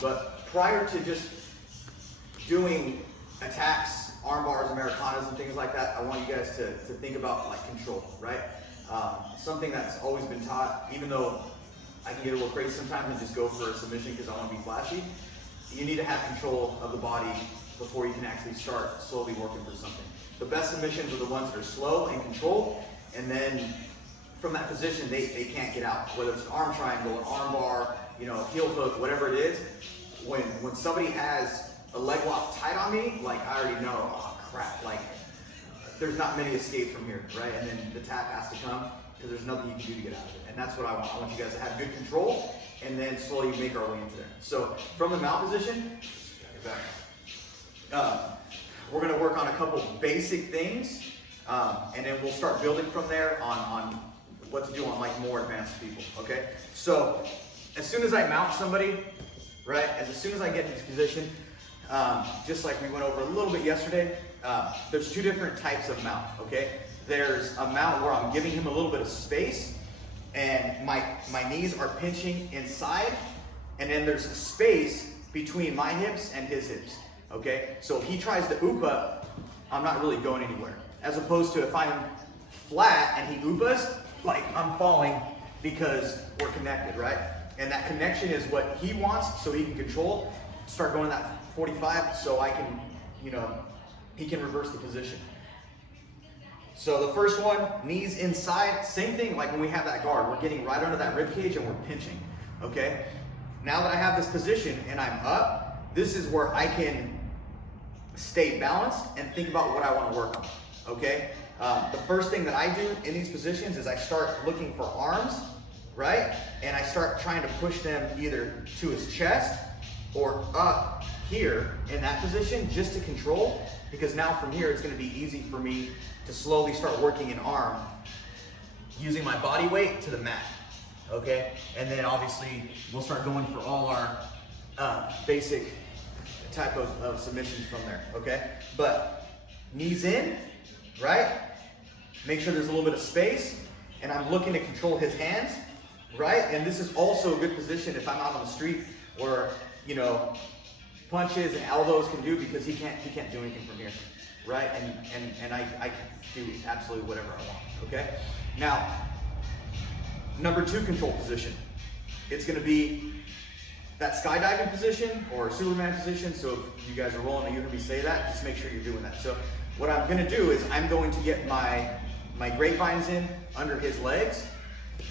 But prior to just doing attacks, arm bars, Americanas, and things like that, I want you guys to think about like control, right? Something that's always been taught, even though I can get a little crazy sometimes and just go for a submission because I want to be flashy, you need to have control of the body before you can actually start slowly working for something. The best submissions are the ones that are slow and controlled, and then from that position, they can't get out. Whether it's an arm triangle, an arm bar, you know, heel hook, whatever it is, when somebody has a leg lock tight on me, like I already know, oh crap, like there's not many escapes from here, right? And then the tap has to come because there's nothing you can do to get out of it. And that's what I want. I want you guys to have good control and then slowly make our way into there. So from the mount position, we're gonna work on a couple basic things and then we'll start building from there on what to do on like more advanced people, okay? So as soon as I mount somebody, right, as soon as I get in this position, just like we went over a little bit yesterday, there's two different types of mount, okay? There's a mount where I'm giving him a little bit of space and my knees are pinching inside, and then there's a space between my hips and his hips, okay? So if he tries to oop up, I'm not really going anywhere. As opposed to if I'm flat and he oopas, like I'm falling because we're connected, right? And that connection is what he wants so he can control, start going that 45 so I can, you know, he can reverse the position. So the first one, knees inside, same thing like when we have that guard, we're getting right under that rib cage and we're pinching, okay? Now that I have this position and I'm up, this is where I can stay balanced and think about what I want to work on, okay? The first thing that I do in these positions is I start looking for arms, right? And I start trying to push them either to his chest or up here in that position just to control, because now from here it's going to be easy for me to slowly start working an arm using my body weight to the mat, okay? And then obviously we'll start going for all our basic type of submissions from there, okay? But knees in, right? Make sure there's a little bit of space, and I'm looking to control his hands, right? And this is also a good position if I'm out on the street where, you know, punches and elbows can do, because he can't do anything from here, right? And I can do absolutely whatever I want, okay? Now, number 2 control position. It's gonna be that skydiving position or Superman position. So if you guys are rolling and you hear me say that, just make sure you're doing that. So what I'm gonna do is I'm going to get my grapevines in under his legs,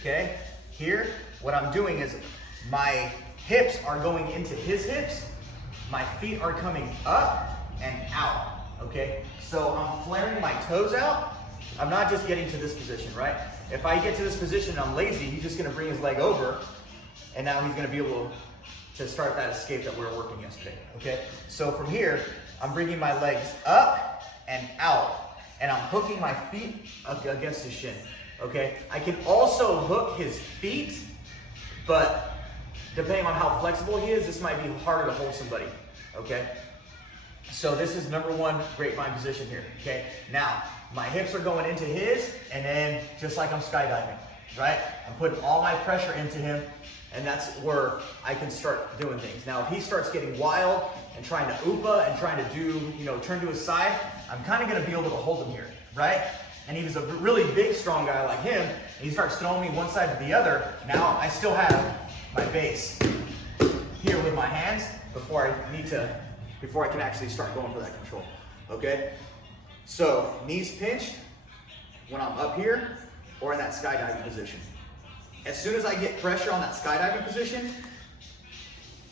okay? Here, what I'm doing is my hips are going into his hips, my feet are coming up and out, okay? So I'm flaring my toes out. I'm not just getting to this position, right? If I get to this position and I'm lazy, he's just gonna bring his leg over, and now he's gonna be able to start that escape that we were working yesterday, okay? So from here, I'm bringing my legs up and out, and I'm hooking my feet up against his shin, okay? I can also hook his feet, but depending on how flexible he is, this might be harder to hold somebody, okay? So this is number 1 grapevine position here, okay? Now, my hips are going into his, and then just like I'm skydiving, right? I'm putting all my pressure into him, and that's where I can start doing things. Now, if he starts getting wild and trying to oopa and trying to do, you know, turn to his side, I'm kind of going to be able to hold him here, right? And he was a really big, strong guy like him, and he starts throwing me one side to the other. Now, I still have my base here with my hands before I can actually start going for that control, okay? So, knees pinched when I'm up here or in that skydiving position. As soon as I get pressure on that skydiving position,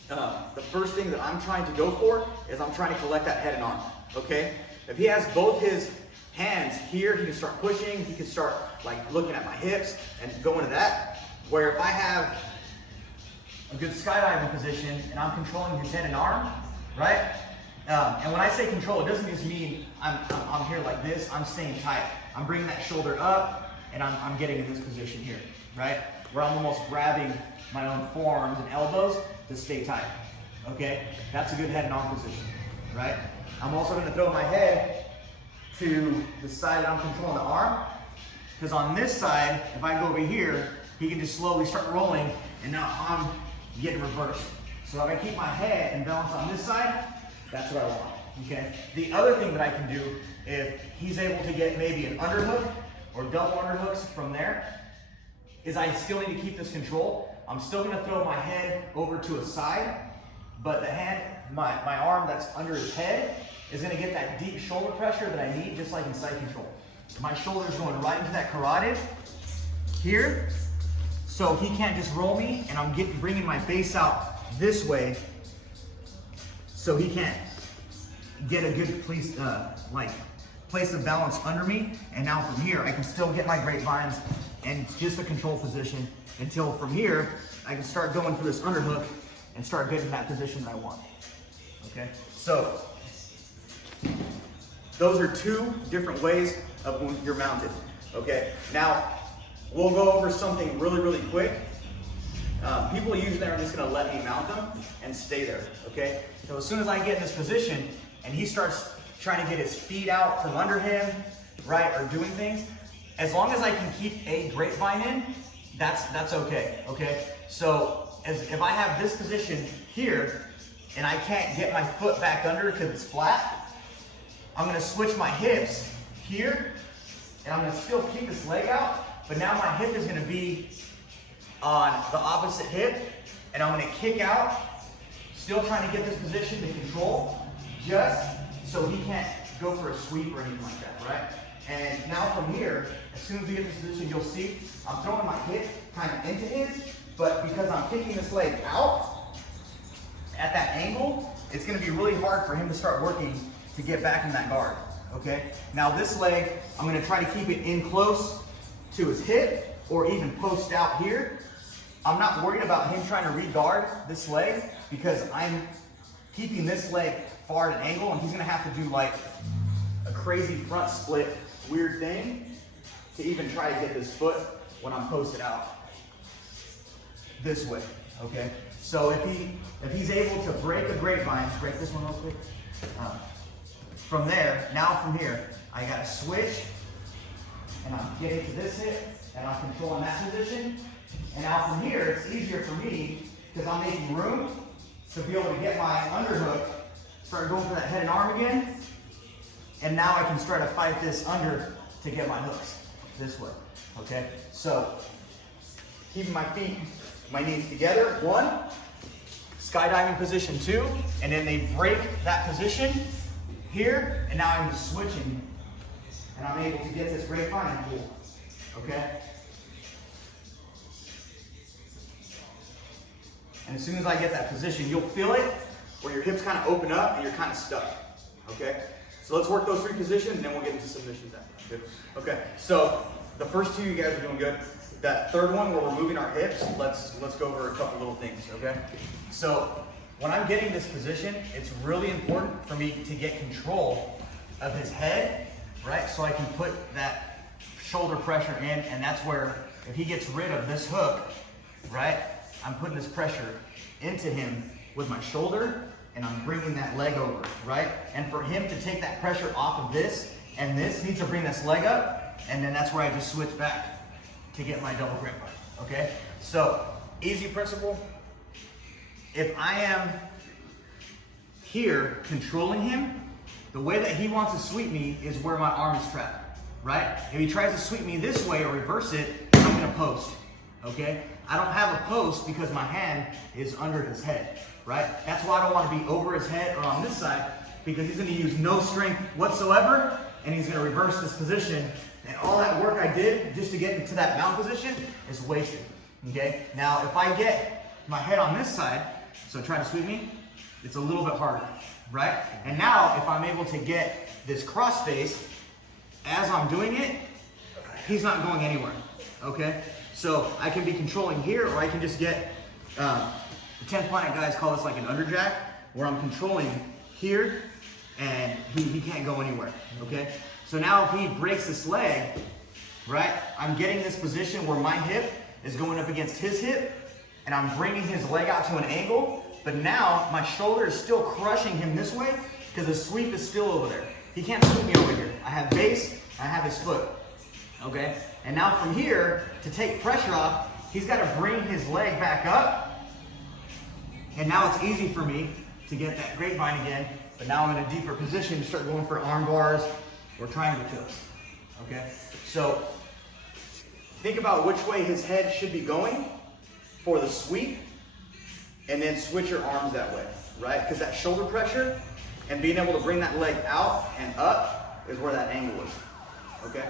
the first thing that I'm trying to go for is I'm trying to collect that head and arm, okay? If he has both his hands here, he can start pushing, he can start like looking at my hips and going to that, where if I have a good skydiving position and I'm controlling his head and arm, right? And when I say control, it doesn't just mean I'm here like this, I'm staying tight. I'm bringing that shoulder up and I'm getting in this position here, right? Where I'm almost grabbing my own forearms and elbows to stay tight, okay? That's a good head and arm position, right? I'm also gonna throw my head to the side that I'm controlling the arm, because on this side, if I go over here, he can just slowly start rolling, and now I'm getting reversed. So if I keep my head and balance on this side, that's what I want, okay? The other thing that I can do, if he's able to get maybe an underhook or double underhooks from there, is I still need to keep this control. I'm still gonna throw my head over to a side, but the hand, my arm that's under his head is gonna get that deep shoulder pressure that I need, just like in side control. My shoulder's going right into that carotid here, so he can't just roll me, and I'm bringing my base out this way, so he can't get a good place of balance under me. And now from here, I can still get my grapevines, and it's just a control position until from here, I can start going for this underhook and start getting that position that I want, okay? So, those are two different ways of when you're mounted, okay? Now, we'll go over something really, really quick. People usually are just gonna let me mount them and stay there, okay? So as soon as I get in this position and he starts trying to get his feet out from under him, right, or doing things, as long as I can keep a grapevine in, that's okay, okay? So if I have this position here and I can't get my foot back under because it's flat, I'm gonna switch my hips here, and I'm gonna still keep this leg out, but now my hip is gonna be on the opposite hip, and I'm gonna kick out, still trying to get this position to control, just so he can't go for a sweep or anything like that, right? And now from here, as soon as we get this position, you'll see I'm throwing my hip kind of into his, but because I'm kicking this leg out at that angle, it's gonna be really hard for him to start working to get back in that guard, okay? Now this leg, I'm gonna try to keep it in close to his hip or even post out here. I'm not worried about him trying to re-guard this leg because I'm keeping this leg far at an angle, and he's gonna have to do like a crazy front split weird thing to even try to get this foot when I'm posted out this way, okay? So if he's able to break a grapevine, break this one real quick. From there, now from here, I gotta switch, and I'm getting to this hip, and I'm controlling that position. And now from here, it's easier for me, because I'm making room to be able to get my underhook, start going for that head and arm again, and now I can start to fight this under to get my hooks this way, okay? So, keeping my feet, my knees together, 1, skydiving position 2, and then they break that position here, and now I'm just switching, and I'm able to get this grapevine and pull, okay? And as soon as I get that position, you'll feel it where your hips kind of open up and you're kind of stuck, okay? So let's work those 3 positions, and then we'll get into submissions after. Good. Okay, so the first 2 you guys are doing good. That third one where we're moving our hips, let's go over a couple little things, okay? So when I'm getting this position, it's really important for me to get control of his head, right? So I can put that shoulder pressure in, and that's where if he gets rid of this hook, right? I'm putting this pressure into him with my shoulder, and I'm bringing that leg over, right? And for him to take that pressure off of this, and this needs to bring this leg up, and then that's where I just switch back to get my double grip on, okay? So, easy principle. If I am here controlling him, the way that he wants to sweep me is where my arm is trapped, right? If he tries to sweep me this way or reverse it, I'm gonna post, okay? I don't have a post because my hand is under his head, right? That's why I don't want to be over his head or on this side, because he's going to use no strength whatsoever, and he's going to reverse this position, and all that work I did just to get into that mount position is wasted, okay? Now, if I get my head on this side, so try to sweep me, it's a little bit harder, right? And now, if I'm able to get this cross face, as I'm doing it, he's not going anywhere, okay? So I can be controlling here, or I can just get, the 10th planet guys call this like an underjack, where I'm controlling here, and he can't go anywhere, okay? So now if he breaks this leg, right, I'm getting this position where my hip is going up against his hip, and I'm bringing his leg out to an angle, but now my shoulder is still crushing him this way, because the sweep is still over there. He can't sweep me over here. I have base, I have his foot, okay? And now from here, to take pressure off, he's got to bring his leg back up And now it's easy for me to get that grapevine again, but now I'm in a deeper position to start going for arm bars or triangle tips, okay? So think about which way his head should be going for the sweep, and then switch your arms that way, right? Because that shoulder pressure and being able to bring that leg out and up is where that angle is, okay?